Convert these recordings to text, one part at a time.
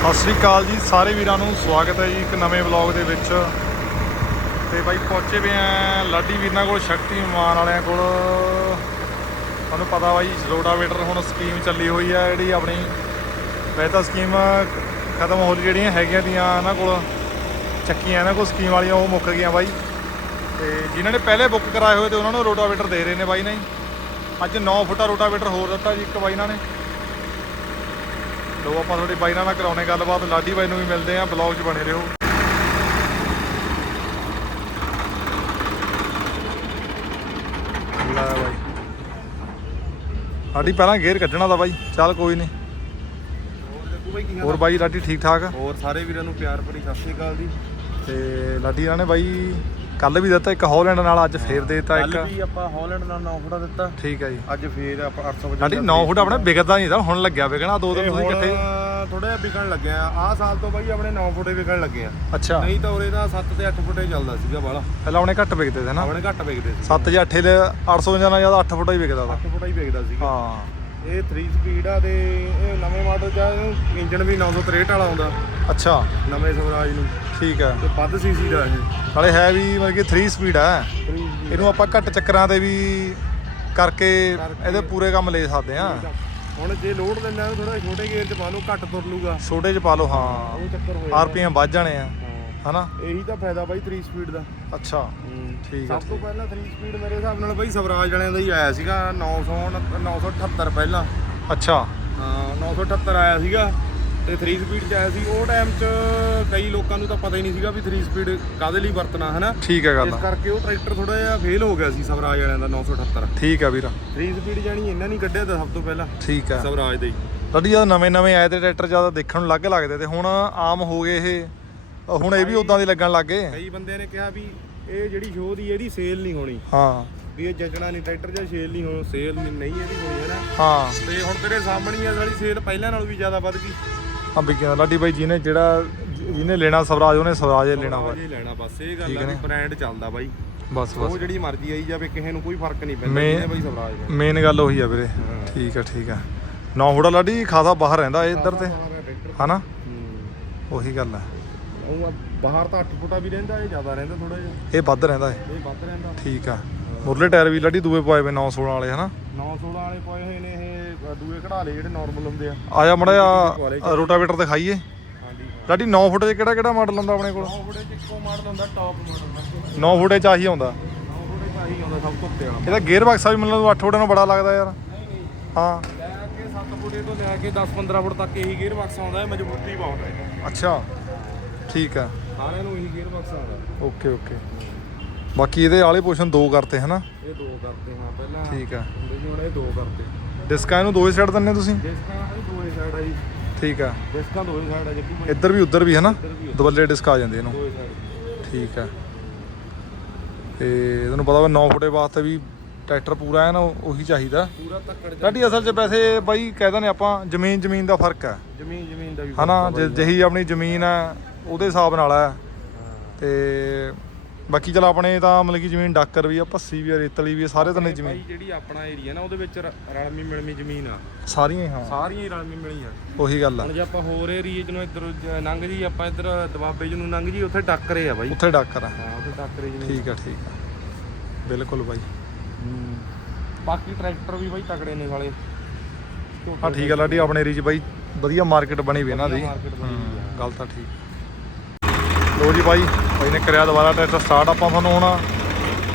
ਸਤਿ ਸ੍ਰੀ ਅਕਾਲ ਜੀ, ਸਾਰੇ ਵੀਰਾਂ ਨੂੰ ਸਵਾਗਤ ਹੈ ਜੀ ਇੱਕ ਨਵੇਂ ਵਲੌਗ ਦੇ ਵਿੱਚ। ਤੇ ਬਾਈ ਪਹੁੰਚੇ ਵੀ ਆ ਲਾਡੀ ਵੀਰਾਂ ਕੋਲ ਸ਼ਕਤੀ ਸ਼ਕਤੀਮਾਨ ਵਾਲਿਆਂ ਕੋਲ। ਤੁਹਾਨੂੰ ਪਤਾ ਬਾਈ ਰੋਡਾਵੇਟਰ ਹੁਣ ਸਕੀਮ ਚੱਲੀ ਹੋਈ ਆ, ਜਿਹੜੀ ਆਪਣੀ ਵੈਸੇ ਤਾਂ ਸਕੀਮ ਖਤਮ ਹੋ ਰਹੀ ਜਿਹੜੀਆਂ ਹੈਗੀਆਂ ਦੀਆਂ ਇਹਨਾਂ ਕੋਲ, ਚੱਕੀਆਂ ਇਹਨਾਂ ਕੋਲ ਸਕੀਮ ਵਾਲੀਆਂ, ਉਹ ਮੁੱਕ ਗਈਆਂ ਬਾਈ। ਤੇ ਜਿਨ੍ਹਾਂ ਨੇ ਪਹਿਲੇ ਬੁੱਕ ਕਰਾਏ ਹੋਏ ਤੇ ਉਹਨਾਂ ਨੂੰ ਰੋਟਾਵੇਟਰ ਦੇ ਰਹੇ ਨੇ ਬਾਈ ਨੇ ਅੱਜ 9 ਫੁੱਟਾ ਰੋਟਾਵੇਟਰ ਹੋਰ ਦਿੱਤਾ ਜੀ, ਇੱਕ ਬਾਈ ਇਹਨਾਂ ਨੇ। ਲੋ ਆਪਾਂ ਤੁਹਾਡੇ ਬਾਈ ਨਾਲ ਕਰਾਉਣੇ ਗੱਲਬਾਤ ਲਾਡੀ ਬਾਈ ਨੂੰ ਵੀ ਮਿਲਦੇ ਆ ਬਲੌਗ 'ਚ ਬਣੇ ਰਹੋ। ਲੈ ਬਾਈ। ਸਾਡੀ ਪਹਿਲਾਂ ਗੇਅਰ ਕੱਢਣਾ ਦਾ ਬਾਈ ਚੱਲ ਕੋਈ ਨਹੀਂ। ਹੋਰ ਬਾਈ ਲਾਡੀ ਠੀਕ ਠਾਕ? ਹੋਰ ਸਾਰੇ ਵੀਰਾਂ ਨੂੰ ਪਿਆਰ ਭਰੀ ਸਤਿ ਸ੍ਰੀ ਅਕਾਲ ਜੀ। ਤੇ ਲਾਡੀ ਇਹਨਾਂ ਨੇ ਬਾਈ ਕੱਲ ਵੀ ਦਿੱਤਾ ਇੱਕ ਹਾਲੈਂਡ ਨਾਲ ਅੱਜ ਫੇਰ ਦੇਤਾ ਕੱਲ ਇੱਕ ਵੀ ਆਪਾਂ ਹਾਲੈਂਡ ਨਾਲ 9 ਫੁੱਟਾ ਦਿੱਤਾ। ਠੀਕ ਹੈ ਜੀ। ਅੱਜ ਫੇਰ ਆਪਾਂ 800 ਵਜੇ ਲਾਡੀ 9 ਫੁੱਟ ਆਪਣੇ ਵਿਕਦਾ ਨਹੀਂ ਤਾਂ ਹੁਣ ਲੱਗਿਆ ਵਿਕਣਾ ਦੋ ਦਿਨ ਤੁਸੀਂ ਇਕੱਠੇ। ਥੋੜਾ ਜਿਹਾ ਵਿਕਣ ਲੱਗਿਆ। ਆਹ ਸਾਲ ਤੋਂ ਬਾਈ ਆਪਣੇ 9 ਫੁੱਟੇ ਵਿਕਣ ਲੱਗੇ ਆ। ਅੱਛਾ। ਨਹੀਂ ਤਾਂ ਉਰੇ ਦਾ 7 ਤੇ 8 ਫੁੱਟੇ ਚੱਲਦਾ ਸੀਗਾ ਬਾਲਾ ਪਹਿਲਾਂ ਉਹਨੇ ਘੱਟ ਵਿਕਦੇ ਸੀ ਨਾ। ਆਪਣੇ ਘੱਟ ਵਿਕਦੇ ਸੀ। 7 ਜਾਂ 8 ਦੇ 800 ਜਾਂ ਜ਼ਿਆਦਾ 8 ਫੁੱਟ ਹੀ ਵਿਕਦਾ ਤਾ। 8 ਫੁੱਟਾ ਹੀ ਵਿਕਦਾ ਸੀਗਾ। ਹਾਂ। ਇਹ 3 ਸਪੀਡ ਆ ਤੇ ਇਹ ਨਵੇਂ ਮਾਡਲ ਚ ਇੰਜਨ ਵੀ 963 ਵਾਲਾ ਆਉਂਦਾ। ਅੱਛਾ। ਨਵੇਂ ਸਵਰਾਜ ਨੂੰ। ਠੀਕ ਹੈ ਤੇ ਵੱਧ ਸੀਸੀ ਦਾ ਇਹ। ਨਾਲੇ ਹੈ ਵੀ ਮਤਲਬ ਕਿ 3 ਸਪੀਡ ਹੈ 3 speed ਇਹਨੂੰ ਆਪਾਂ ਘੱਟ ਚੱਕਰਾਂ ਤੇ ਵੀ ਕਰਕੇ ਇਹਦੇ ਪੂਰੇ ਕੰਮ ਲੈ ਸਕਦੇ ਆ ਹੁਣ ਜੇ ਲੋਡ ਲੈਣਾ ਥੋੜਾ ਛੋਟੇ ਗੇਅਰ ਚ ਪਾ ਲਓ ਘੱਟ ਤੁਰ ਲੂਗਾ। ਛੋਟੇ ਚ ਪਾ ਲਓ ਹਾਂ। ਉਹ ਚੱਕਰ ਆਰਪੀਐਮ ਵੱਧ ਜਾਣੇ ਆ। ਹਨਾ? ਇਹੀ ਤਾਂ ਫਾਇਦਾ ਬਾਈ 3 ਸਪੀਡ ਦਾ। ਅੱਛਾ ਠੀਕ ਆ ਸਭ ਤੋਂ ਪਹਿਲਾਂ 3 ਸਪੀਡ ਮੇਰੇ ਹਿਸਾਬ ਨਾਲ ਬਾਈ ਸਵਰਾਜ ਵਾਲਿਆਂ ਦਾ ਹੀ ਆਇਆ ਸੀਗਾ 900 978 ਪਹਿਲਾਂ। ਅੱਛਾ। ਹਾਂ 978 ਆਇਆ ਸੀਗਾ ਤੇ 3 ਸਪੀਡ ਚ ਆਇਆ ਸੀ। ਉਹ ਟਾਈਮ ਚ ਕਈ ਲੋਕਾਂ ਨੂੰ ਤਾਂ ਪਤਾ ਹੀ ਨਹੀਂ ਸੀਗਾ ਵੀ 3 ਸਪੀਡ ਕਾਦੇ ਲਈ ਵਰਤਣਾ ਹਨਾ? ਠੀਕ ਹੈ ਗੱਲ ਇਸ ਕਰਕੇ ਉਹ ਟਰੈਕਟਰ ਥੋੜਾ ਜਿਹਾ ਫੇਲ ਹੋ ਗਿਆ ਸੀ ਸਵਰਾਜ ਵਾਲਿਆਂ ਦਾ 978 ਠੀਕ ਆ ਵੀਰ। 3 ਸਪੀਡ ਜਾਣੀ ਇਹਨਾਂ ਨਹੀਂ ਕੱਢਿਆ ਤਾਂ ਸਭ ਤੋਂ ਪਹਿਲਾਂ ਠੀਕ ਆ। ਸਵਰਾਜ ਦੇ ਹੀ। ਜਦ ਨਵੇਂ ਨਵੇਂ ਆਏ ਤੇ ਟਰੈਕਟਰ ਜ਼ਿਆਦਾ ਦੇਖਣ ਨੂੰ ਅਲੱਗ ਲੱਗਦੇ ਤੇ ਹੁਣ ਆਮ ਹੋ ਗਏ ਇਹ। ਹੁਣ ਇਹ ਵੀ ਉਦਾਂ ਦੇ ਲੱਗਣ ਲੱਗ ਗਏ। ਕਈ ਬੰਦਿਆਂ ਨੇ ਕਿਹਾ ਵੀ ਇਹ ਜਿਹੜੀ ਸ਼ੋਅ ਦੀ ਇਹਦੀ ਸੇਲ ਨਹੀਂ ਹੋਣੀ। ਹਾਂ। ਵੀ ਇਹ ਜੱਜਣਾ ਨਹੀਂ ਟਰੈਕਟਰ ਜਾਂ ਸੇਲ ਨਹੀਂ ਹੋਣੀ ਸੇਲ ਨਹੀਂ ਇਹਦੀ ਹੋਣੀ ਹੈ ਨਾ। ਹਾਂ। ਤੇ ਹੁਣ ਤੇਰੇ ਸਾਹਮਣੇ ਹੀ ਆ ਸਾਡੀ ਸੇਲ ਪਹਿਲਾਂ ਨਾਲੋਂ ਵੀ ਜ਼ਿਆਦਾ ਵੱਧ ਗਈ। ਅੰਬਿਕਿਆ ਲਾਡੀ ਬਾਈ ਜਿਹਨੇ ਜਿਹੜਾ ਜਿਹਨੇ ਲੈਣਾ ਸਵਰਾਜ ਉਹਨੇ ਸਵਰਾਜ ਹੀ ਲੈਣਾ ਵਾ। ਇਹ ਲੈਣਾ ਬਸ ਇਹ ਗੱਲ ਆ ਹੈ ਵੀ? ਬ੍ਰਾਂਡ ਚੱਲਦਾ ਬਾਈ। ਬਸ ਉਹ ਬਸ ਜਿਹੜੀ ਮਰਜ਼ੀ ਆਈ ਜਾਵੇ ਕਿਸੇ ਨੂੰ ਕੋਈ ਫ਼ਰਕ ਨਹੀਂ ਪੈਂਦਾ ਬਾਈ ਸਵਰਾਜ ਲੈਣਾ। ਮੇਨ ਗੱਲ ਉਹੀ ਆ ਵੀਰੇ। ਹਾਂ। ਠੀਕ ਆ ਠੀਕ ਆ। ਨੌ ਹੁੜਾ ਲਾਡੀ ਖਾਸਾ ਬਾਹਰ ਰਹਿੰਦਾ ਇਹ ਇੱਧਰ ਤੇ। ਹਨਾ? ਹੂੰ। ਉਹੀ ਗੱਲ ਆ। ਉਹ ਬਾਹਰ ਤਾਂ 8 ਫੁੱਟਾ ਵੀ ਰਹਿੰਦਾ ਇਹ ਜ਼ਿਆਦਾ ਰਹਿੰਦਾ ਥੋੜਾ ਜਿਹਾ। ਇਹ ਵੱਧ ਰਹਿੰਦਾ ਇਹ? ਇਹ ਵੱਧ ਰਹਿੰਦਾ। ਠੀਕ ਆ। ਮੁਰਲੇ ਟਾਇਰ ਵੀ ਲਾਡੀ ਦੂਏ ਪਾਏ ਵੇ 916 ਵਾਲੇ ਹਨਾ? 916 ਵਾਲੇ ਪਏ ਹੋਏ ਨੇ ਇਹ ਦੂਏ ਕਢਾ ਲਏ ਜਿਹੜੇ ਨਾਰਮਲ ਹੁੰਦੇ ਆ। ਆ ਜਾ ਮੜਾ ਆ ਰੋਟਾਵੇਟਰ ਦਿਖਾਈਏ। ਹਾਂਜੀ ਲਾਡੀ 9 ਫੁੱਟ ਦੇ ਕਿਹੜਾ ਕਿਹੜਾ ਮਾਡਲ ਹੁੰਦਾ ਆਪਣੇ ਕੋਲ? 9 ਫੁੱਟੇ ਚ ਇੱਕੋ ਮਾਡਲ ਹੁੰਦਾ ਟਾਪ ਮਾਡਲ ਹੁੰਦਾ 9 ਫੁੱਟ ਚ ਆਹੀ ਆਉਂਦਾ। 9 ਫੁੱਟੇ ਚ ਆਹੀ ਆਉਂਦਾ ਸਭ ਤੋਂ ਉੱਤੇ ਵਾਲਾ ਇਹਦਾ ਗੇਅਰ ਬਕਸਾ ਵੀ ਮੈਨੂੰ 8 ਫੁੱਟ ਨੂੰ ਬੜਾ ਲੱਗਦਾ ਯਾਰ। ਹਾਂ। ਲੈ ਕੇ 7 ਫੁੱਟੇ ਤੋਂ ਲੈ ਕੇ 10 15 ਫੁੱਟ ਤੱਕ ਇਹੀ ਗੇਅਰ ਬਾਕਸ ਆਉਂਦਾ ਹੈ ਮਜ਼ਬੂਤੀ ਬਹੁਤ ਹੈ ਅੱਛਾ। ਠੀਕ ਆ। ਸਾਰਿਆਂ ਨੂੰ ਇਹੀ ਗੇਅਰ ਬਾਕਸ ਆਉਂਦਾ ਓਕੇ ਓਕੇ। ਬਾਕੀ ਇਹਦੇ ਆਲੇ ਪੋਸ਼ਨ ਦੋ ਕਰਤੇ ਹਨਾ? ਇਹ ਦੋ ਕਰਤੇ ਹਾਂ ਪਹਿਲਾਂ ਠੀਕ ਆ। ਹੁੰਦੇ ਸੀ ਹੁਣ ਇਹ ਦੋ ਕਰਤੇ। ਡਿਸਕਾਂ ਇਹਨੂੰ ਦੋ ਹੀ ਸਾਈਡ ਦਿੰਨੇ ਤੁਸੀਂ? ਡਿਸਕਾਂ ਇਹ ਦੋਏ ਸਾਈਡ ਆ ਜੀ। ਠੀਕ ਆ। ਡਿਸਕਾਂ ਦੋਏ ਸਾਈਡ ਆ ਭਾਈ ਇੱਧਰ ਵੀ ਉੱਧਰ ਵੀ ਹਨਾ? ਆ। ਦਬੱਲੇ ਡਿਸਕ ਆ ਜਾਂਦੇ ਇਹਨੂੰ। ਸਾਈਡ ਠੀਕ ਆ। ਤੇ ਤੁਹਾਨੂੰ ਪਤਾ ਵਾ 9 ਫੁੱਟੇ ਵਾਸਤੇ ਵੀ ਟਰੈਕਟਰ ਪੂਰਾ ਹੈ ਨਾ ਉਹੀ ਚਾਹੀਦਾ। ਪੂਰਾ ਤੱਕੜ ਜਾ ਲਾਡੀ ਅਸਲ 'ਚ ਵੈਸੇ ਬਾਈ ਕਹਿੰਦੇ ਨੇ ਆਪਾਂ ਜ਼ਮੀਨ ਜ਼ਮੀਨ ਦਾ ਫ਼ਰਕ ਹੈ ਜ਼ਮੀਨ ਜ਼ਮੀਨ ਦਾ ਵੀ ਹਨਾ ਆ। ਜਹੀ ਆਪਣੀ ਜ਼ਮੀਨ ਹੈ ਉਹਦੇ ਹਿਸਾਬ ਨਾਲ ਹੈ। ਤੇ ਬਾਕੀ ਚਲ ਆਪਣੇ ਤਾਂ ਮਤਲਬ ਕਿ ਜ਼ਮੀਨ ਡਾਕਰ ਵੀ ਆ ਭੱਸੀ ਵੀ ਆ ਰੇਤਲੀ ਵੀ ਆ ਸਾਰੇ ਤਾਂ ਨੇ ਭਾਈ ਜ਼ਮੀਨ। ਜਿਹੜੀ ਆਪਣਾ ਏਰੀਆ ਨਾ ਉਹਦੇ ਵਿੱਚ ਰ- ਰਲਮੀ ਮਿਲਮੀ ਜ਼ਮੀਨ ਆ। ਸਾਰੀਆਂ ਹੀ ਹਾਂ। ਸਾਰੀਆਂ ਹੀ ਰਲਮੀ ਮਿਲੀਆਂ ਉਹੀ ਗੱਲ ਆ। ਹੁਣ ਜੇ ਆਪਾਂ ਹੋਰ ਏਰੀਏ ਚ ਨੂੰ ਇੱਧਰ ਜ- ਲੰਘ ਜੀ ਆਪਾਂ ਇੱਧਰ ਦਬਾਬੇ ਚ ਨੂੰ ਲੰਘ ਜੀ ਉੱਥੇ ਟੱਕਰੇ ਆ ਬਾਈ। ਉੱਥੇ ਡਾਕਰ ਆ। ਹਾਂ ਉੱਥੇ ਟੱਕਰੇ ਜੀ ਠੀਕ ਆ ਠੀਕ ਆ। ਬਿਲਕੁਲ ਬਾਈ। ਬਾਕੀ ਟਰੈਕਟਰ ਵੀ ਬਾਈ ਤਕੜੇ ਨੇ ਵਾਲੇ ਹਾਂ ਠੀਕ ਆ ਲਾਡੀ ਆਪਣੇ ਏਰੀਆ 'ਚ ਬਾਈ ਵਧੀਆ ਮਾਰਕੀਟ ਬਣੀ ਵੀ ਇਹਨਾਂ ਦੀ। ਮਾਰਕੀਟ ਬਣੀ ਹੋਈ ਆ। ਹੂੰ, ਗੱਲ ਤਾਂ ਠੀਕ। ਲੋ ਜੀ ਬਾਈ ਬਾਈ ਨੇ ਕਰਿਆ ਦੁਬਾਰਾ ਟਰੈਕਟਰ ਸਟਾਰਟ ਆਪਾਂ ਤੁਹਾਨੂੰ ਹੁਣ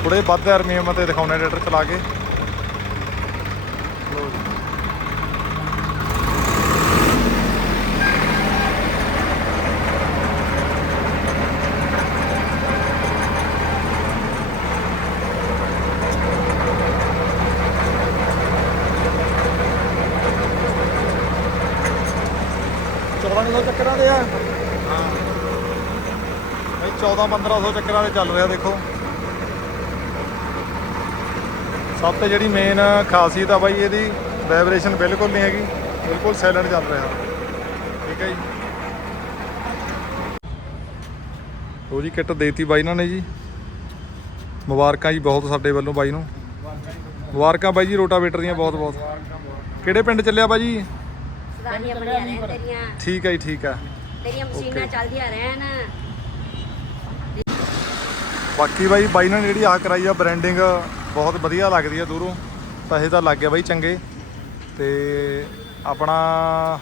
ਥੋੜੇ ਵੱਧ ਆਰਮੀਐਮ ਤੇ ਦਿਖਾਉਣੇ ਟਰੈਕਟਰ ਚਲਾ ਕੇ ਲਓ ਜੀ। ਚੌਦਾਂ ਕੁ ਚੱਕਰਾਂ ਦੇ ਆ ਹਾਂ ਭਾਈ 14 1500 ਚੱਕਰਾਂ ਦੇ ਚੱਲ ਰਿਹਾ ਦੇਖੋ। ਸਭ ਤੋਂ ਜਿਹੜੀ ਮੇਨ ਖਾਸੀਅਤ ਆ ਬਾਈ ਇਹਦੀ ਵਾਈਬ੍ਰੇਸ਼ਨ ਬਿਲਕੁਲ ਨਹੀਂ ਹੈਗੀ ਬਿਲਕੁਲ ਸਾਇਲੈਂਟ ਚੱਲ ਰਿਹਾ। ਠੀਕ ਹੈ ਜੀ। ਲੋ ਜੀ ਕਿੱਟ ਦੇਤੀ ਬਾਈ ਇਹਨਾਂ ਨੇ ਜੀ। ਮੁਬਾਰਕਾਂ ਜੀ ਬਹੁਤ ਸਾਡੇ ਵੱਲੋਂ ਬਾਈ ਨੂੰ। ਮੁਬਾਰਕਾਂ ਬਾਈ ਜੀ ਰੋਟਾਵੇਟਰ ਦੀਆਂ ਬਹੁਤ ਬਹੁਤ। ਕਿਹੜੇ ਪਿੰਡ ਚੱਲਿਆ ਬਾਜੀ ਰਾਨੀਆਂ ਬਣੀਆਂ ਰਹਿਣ ਤੇਰੀਆਂ। ਠੀਕ ਹੈ ਜੀ ਠੀਕ ਹੈ। ਤੇਰੀਆਂ ਮਸ਼ੀਨਾਂ ਚੱਲਦੀਆਂ ਰਹਿਣ। ਬਾਕੀ ਬਾਈ ਬਾਈ ਨੇ ਜਿਹੜੀ ਆਹ ਕਰਾਈ ਆ ਬ੍ਰਾਂਡਿੰਗ ਬਹੁਤ ਵਧੀਆ ਲੱਗਦੀ ਆ ਦੂਰੋਂ। ਪੈਸੇ ਤਾਂ ਲੱਗ ਗਿਆ ਬਾਈ ਚੰਗੇ। ਤੇ ਆਪਣਾ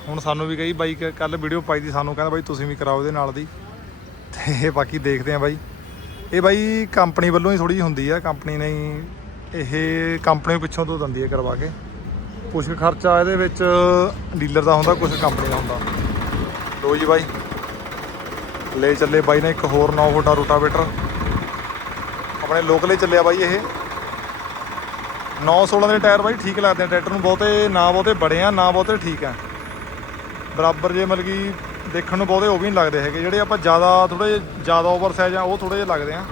ਹੁਣ ਸਾਨੂੰ ਵੀ ਕਹੀ ਬਾਈ ਕੱਲ ਵੀਡੀਓ ਪਾਈ ਦੀ ਸਾਨੂੰ, ਕਹਿੰਦਾ ਬਾਈ ਤੁਸੀਂ ਵੀ ਕਰਾਓ ਇਹਦੇ ਨਾਲ ਦੀ। ਤੇ ਬਾਕੀ ਦੇਖਦੇ ਆ ਬਾਈ। ਇਹ ਬਾਈ ਕੰਪਨੀ ਵੱਲੋਂ ਹੀ ਥੋੜੀ ਜਿਹੀ ਹੁੰਦੀ ਆ ਕੰਪਨੀ ਨੇ ਇਹ ਕੰਪਨੀ ਪਿੱਛੋਂ ਤੋਂ ਦਿੰਦੀ ਹੈ ਕਰਵਾ ਕੇ। ਕੁਝ ਕੁ ਖਰਚਾ ਇਹਦੇ ਵਿੱਚ ਡੀਲਰ ਦਾ ਹੁੰਦਾ ਕੁਝ ਕੰਪਨੀ ਦਾ ਹੁੰਦਾ। ਲੋ ਜੀ ਬਾਈ। ਲੈ ਚੱਲੇ ਬਾਈ ਨੇ ਇੱਕ ਹੋਰ 9 ਫੁੱਟਾ ਰੋਟਾਵੇਟਰ। ਆਪਣੇ ਲੋਕਲੇ ਚੱਲਿਆ ਬਾਈ ਇਹ। 916 ਦੇ ਟਾਇਰ ਬਾਈ ਠੀਕ ਲੱਗਦੇ ਆ, ਟਰੈਕਟਰ ਨੂੰ ਬਹੁਤੇ ਨਾ ਬਹੁਤੇ ਬੜੇ ਆ, ਨਾ ਬਹੁਤੇ ਠੀਕ ਆ। ਬਰਾਬਰ ਜੇ ਮਤਲਬ ਕਿ ਦੇਖਣ ਨੂੰ ਬਹੁਤੇ ਉਹ ਵੀ ਨਹੀਂ ਲੱਗਦੇ ਹੈਗੇ। ਜਿਹੜੇ ਆਪਾਂ ਜ਼ਿਆਦਾ ਥੋੜੇ ਜ਼ਿਆਦਾ ਓਵਰ ਸਾਈਜ਼ ਆ, ਉਹ ਥੋੜੇ ਜਿਹੇ ਲੱਗਦੇ ਆ।